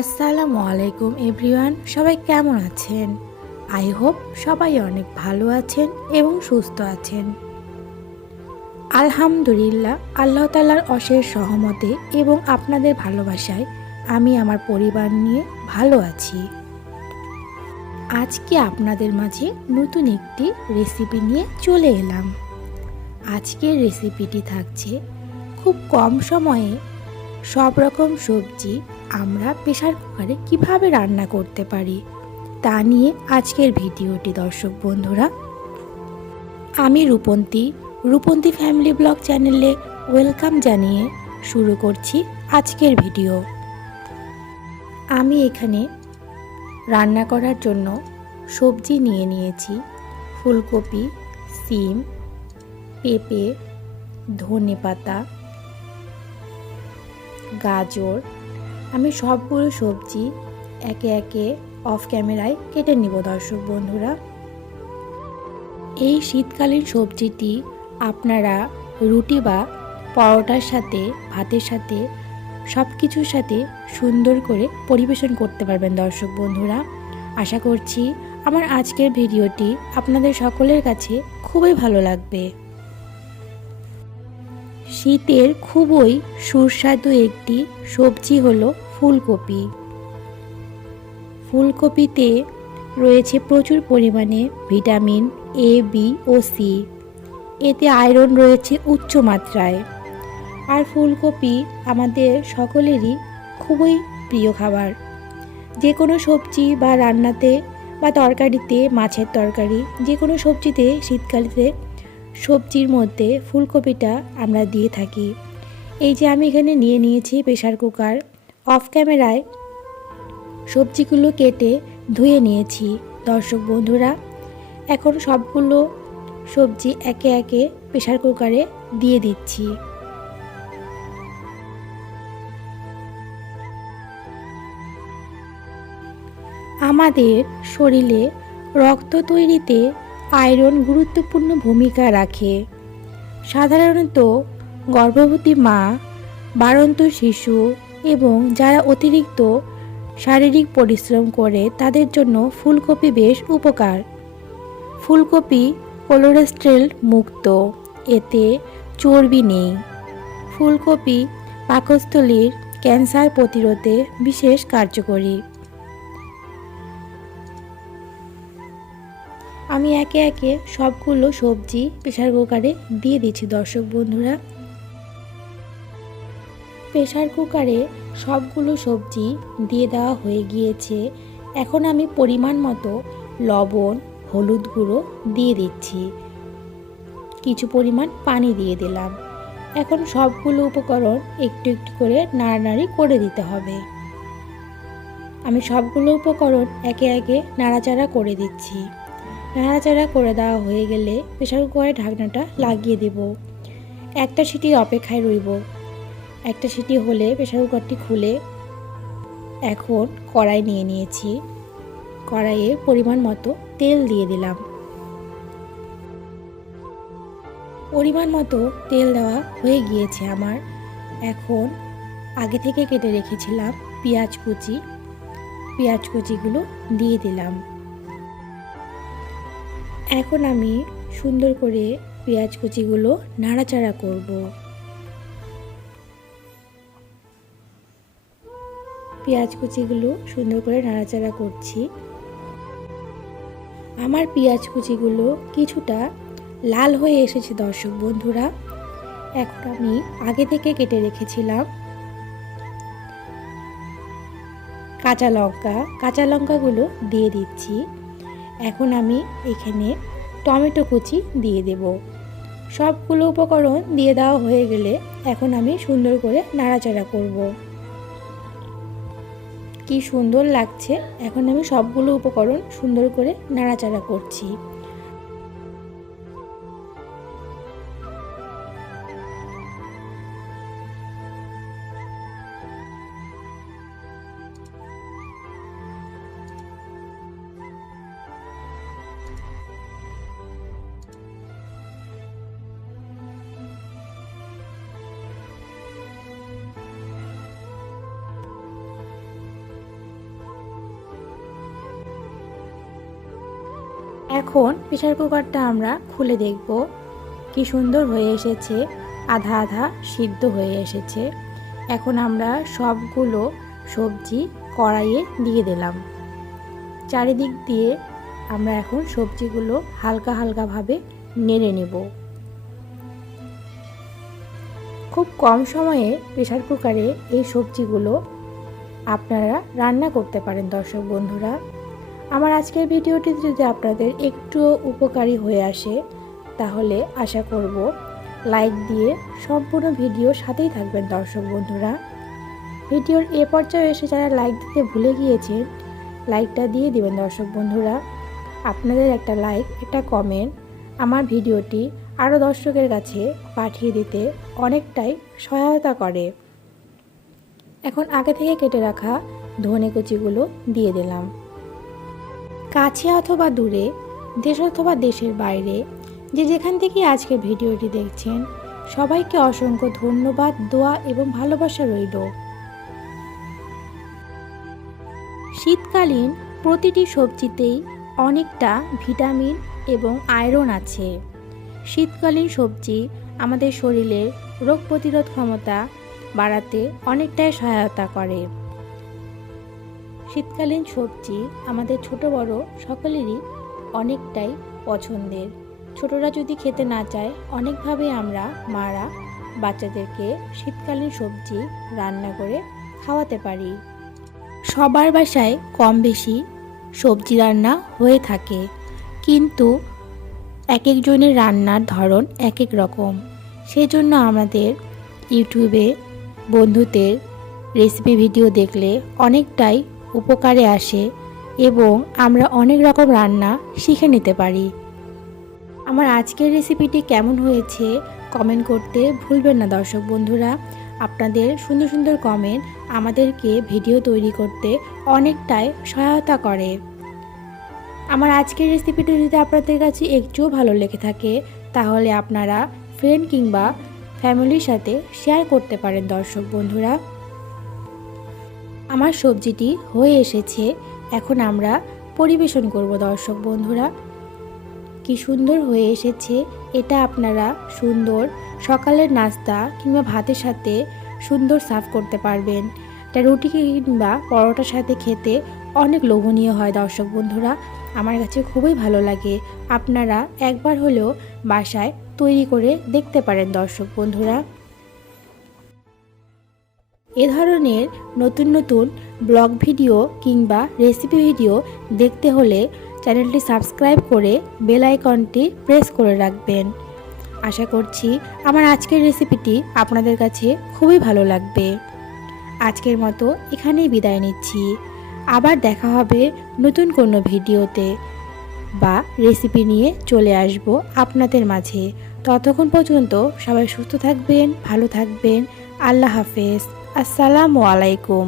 আসসালামু আলাইকুম এভরিওয়ান, সবাই কেমন আছেন? আই হোপ সবাই অনেক ভালো আছেন এবং সুস্থ আছেন। আলহামদুলিল্লাহ, আল্লাহ তাআলার অশেষ সহমতে এবং আপনাদের ভালোবাসায় আমি আমার পরিবার নিয়ে ভালো আছি। আজকে আপনাদের মাঝে নতুন একটি রেসিপি নিয়ে চলে এলাম। আজকের রেসিপিটি থাকছে খুব কম সময়ে সব রকম সবজি আমরা প্রেসার কুকারে কিভাবে রান্না করতে পারি তা নিয়ে আজকের ভিডিওটি। দর্শক বন্ধুরা, আমি রূপন্তী ফ্যামিলি ব্লগ চ্যানেলে ওয়েলকাম জানিয়ে শুরু করছি আজকের ভিডিও। আমি এখানে রান্না করার জন্য সবজি নিয়ে নিয়েছি ফুলকপি, সিম, পেঁপে, ধনেপাতা, গাজর। আমি সবগুলো সবজি একে একে অফ ক্যামেরায় কেটে নিব। দর্শক বন্ধুরা, এই শীতকালীন সবজিটি আপনারা রুটি বা পরোটার সাথে, ভাতের সাথে, সব কিছুর সাথে সুন্দর করে পরিবেশন করতে পারবেন। দর্শক বন্ধুরা, আশা করছি আমার আজকের ভিডিওটি আপনাদের সকলের কাছে খুবই ভালো লাগবে। শীতের খুবই সুস্বাদু একটি সবজি হলো ফুলকপি। ফুলকপিতে রয়েছে প্রচুর পরিমাণে ভিটামিন এ, বি ও সি। এতে আয়রন রয়েছে উচ্চ মাত্রায়। আর ফুলকপি আমাদের সকলেরই খুবই প্রিয় খাবার। যে কোনো সবজি বা রান্নাতে বা তরকারিতে, মাছের তরকারি, যে কোনো সবজিতে শীতকালে সবজির মধ্যে ফুলকপিটা আমরা দিয়ে থাকি। এই যে আমি এখানে নিয়ে নিয়েছি প্রেসার কুকার, অফ ক্যামেরায় সবজিগুলো কেটে ধুয়ে নিয়েছি। দর্শক বন্ধুরা, এখন সবগুলো সবজি একে একে প্রেসার কুকারে দিয়ে দিচ্ছি। আমাদের শরীরে রক্ত তৈরিতে আয়রন গুরুত্বপূর্ণ ভূমিকা রাখে। সাধারণত গর্ভবতী মা, বাড়ন্ত শিশু এবং যারা অতিরিক্ত শারীরিক পরিশ্রম করে তাদের জন্য ফুলকপি বেশ উপকার। ফুলকপি কোলেস্টেরল মুক্ত, এতে চর্বি নেই। ফুলকপি পাকস্থলীর ক্যান্সার প্রতিরোধে বিশেষ কার্যকরী। আমি একে একে সবগুলো সবজি প্রেসার কুকারে দিয়ে দিচ্ছি। দর্শক বন্ধুরা, প্রেসার কুকারে সবগুলো সবজি দিয়ে দেওয়া হয়ে গিয়েছে। এখন আমি পরিমাণ মতো লবণ, হলুদ গুঁড়ো দিয়ে দিচ্ছি, কিছু পরিমাণ পানি দিয়ে দিলাম। এখন সবগুলো উপকরণ একটু একটু করে নাড়ানাড়ি করে দিতে হবে। আমি সবগুলো উপকরণ একে একে নাড়াচাড়া করে দিচ্ছি। নাড়াচাড়া করে দেওয়া হয়ে গেলে প্রেসার কুকারের ঢাকনাটা লাগিয়ে দেব। একটা সিটির অপেক্ষায় রইব। একটা সিটি হলে প্রেসার কুকারটি খুলে এখন কড়াই নিয়ে নিয়েছি। কড়াইয়ে পরিমাণ মতো তেল দিয়ে দিলাম। পরিমাণ মতো তেল দেওয়া হয়ে গিয়েছে আমার। এখন আগে থেকে কেটে রেখেছিলাম পেঁয়াজ কুচিগুলো দিয়ে দিলাম। এখন আমি সুন্দর করে পেঁয়াজ কুচিগুলো নাড়াচাড়া করব। পেঁয়াজ কুচিগুলো সুন্দর করে নাড়াচাড়া করছি। আমার পেঁয়াজ কুচিগুলো কিছুটা লাল হয়ে এসেছে। দর্শক বন্ধুরা, এখন আমি আগে থেকে কেটে রেখেছিলাম কাঁচা লঙ্কাগুলো দিয়ে দিচ্ছি। এখন আমি এখানে টমেটো কুচি দিয়ে দেব। সবগুলো উপকরণ দিয়ে দেওয়া হয়ে গেলে এখন আমি সুন্দর করে নাড়াচাড়া করব। কি সুন্দর লাগছে! এখন আমি সবগুলো উপকরণ সুন্দর করে নাড়াচাড়া করছি। এখন প্রেসার কুকারটা আমরা খুলে দেখব কি সুন্দর হয়ে এসেছে, আধা আধা সিদ্ধ হয়ে এসেছে। এখন আমরা সবগুলো সবজি কড়াইয়ে দিয়ে দিলাম। চারিদিক দিয়ে আমরা এখন সবজিগুলো হালকা হালকাভাবে নেড়ে নেব। খুব কম সময়ে প্রেসার কুকারে এই সবজিগুলো আপনারা রান্না করতে পারেন দর্শক বন্ধুরা। আমার আজকের ভিডিওটি যদি আপনাদের একটু উপকারী হয়ে আসে তাহলে আশা করব লাইক দিয়ে সম্পূর্ণ ভিডিও সাথেই থাকবেন দর্শক বন্ধুরা। ভিডিওর এ পর্যায়ে এসে যারা লাইক দিতে ভুলে গিয়েছেন লাইকটা দিয়ে দিবেন দর্শক বন্ধুরা। আপনাদের একটা লাইক, একটা কমেন্ট আমার ভিডিওটি আরও দর্শকের কাছে পাঠিয়ে দিতে অনেকটাই সহায়তা করে। এখন আগে থেকে কেটে রাখা ধনে কুচিগুলো দিয়ে দিলাম। কাছে অথবা দূরে, দেশ অথবা দেশের বাইরে যে যেখান থেকে আজকের ভিডিওটি দেখছেন সবাইকে অসংখ্য ধন্যবাদ, দোয়া এবং ভালোবাসা রইল। শীতকালীন প্রতিটি সবজিতেই অনেকটা ভিটামিন এবং আয়রন আছে। শীতকালীন সবজি আমাদের শরীরের রোগ প্রতিরোধ ক্ষমতা বাড়াতে অনেকটাই সহায়তা করে। শীতকালীন সবজি আমাদের ছোট বড় সকলেরই অনেকটাই পছন্দের। ছোটরা যদি খেতে না চায় অনেকভাবে আমরা মারা বাচ্চাদেরকে শীতকালীন সবজি রান্না করে খাওয়াতে পারি। সবার বাসায় কম বেশি সবজি রান্না হয়ে থাকে, কিন্তু এক একজনের রান্নার ধরন এক এক রকম। সেজন্য আমাদের ইউটিউবে বন্ধুদের রেসিপি ভিডিও দেখলে অনেকটাই উপকারে আসে এবং আমরা অনেক রকম রান্না শিখে নিতে পারি। আমার আজকের রেসিপিটি কেমন হয়েছে কমেন্ট করতে ভুলবেন না দর্শক বন্ধুরা। আপনাদের সুন্দর সুন্দর কমেন্ট আমাদেরকে ভিডিও তৈরি করতে অনেকটাই সহায়তা করে। আমার আজকের রেসিপিটি যদি আপনাদের কাছে একটুও ভালো লেগে থাকে তাহলে আপনারা ফ্রেন্ড কিংবা ফ্যামিলির সাথে শেয়ার করতে পারেন দর্শক বন্ধুরা। আমার সবজিটি হয়ে এসেছে, এখন আমরা পরিবেশন করব দর্শক বন্ধুরা। কি সুন্দর হয়ে এসেছে, এটা আপনারা সুন্দর সকালের নাস্তা কিংবা ভাতের সাথে সুন্দর সার্ভ করতে পারবেন। এটা রুটি কিংবা পরোটার সাথে খেতে অনেক লোভনীয় হয় দর্শক বন্ধুরা। আমার কাছে খুবই ভালো লাগে। আপনারা একবার হলেও বাসায় তৈরি করে দেখতে পারেন দর্শক বন্ধুরা। এ ধরনের নতুন নতুন ব্লগ ভিডিও কিংবা রেসিপি ভিডিও দেখতে হলে চ্যানেলটি সাবস্ক্রাইব করে বেল আইকনটি প্রেস করে রাখবেন। আশা করছি আমার আজকের রেসিপিটি আপনাদের কাছে খুবই ভালো লাগবে। আজকের মতো এখানেই বিদায় নিচ্ছি। আবার দেখা হবে নতুন কোনো ভিডিওতে বা রেসিপি নিয়ে চলে আসব আপনাদের মাঝে। ততক্ষণ পর্যন্ত সবাই সুস্থ থাকবেন, ভালো থাকবেন। আল্লাহ হাফেজ। আসসালামু আলাইকুম।